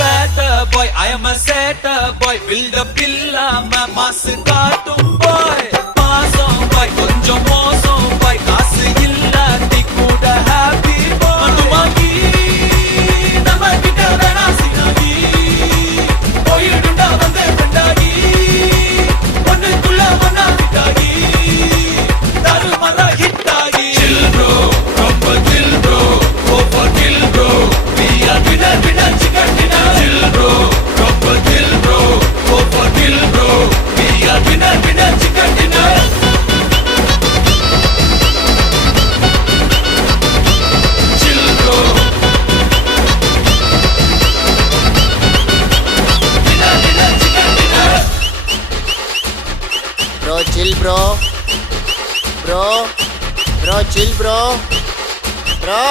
better boy, I am a setter boy. Build up இல்லாம மாசு காட்டும் boy. மாசம் boy, கொஞ்சம் மோசம் boy. காசு இல்லாட்டி கூட happy boy. மண்டுமாங்கி நம்ம கிட்ட வேணா சினாகி. போயிடுண்டா வந்தே கண்டாகி. ஒண்ணுக்குள்ள ஒன்னா கிட்டாகி. தாறுமாறா hit ஆகி. Chill bro, ரொம்ப chill bro. Go for kill bro. We are winner, winner, chicken dinner. Chill bro, ரொம்ப chill bro. Go for kill bro. We are winner, winner, chicken dinner. Chill bro. Winner, winner, chicken dinner. Bro, chill bro. Bro, chill bro. Bro.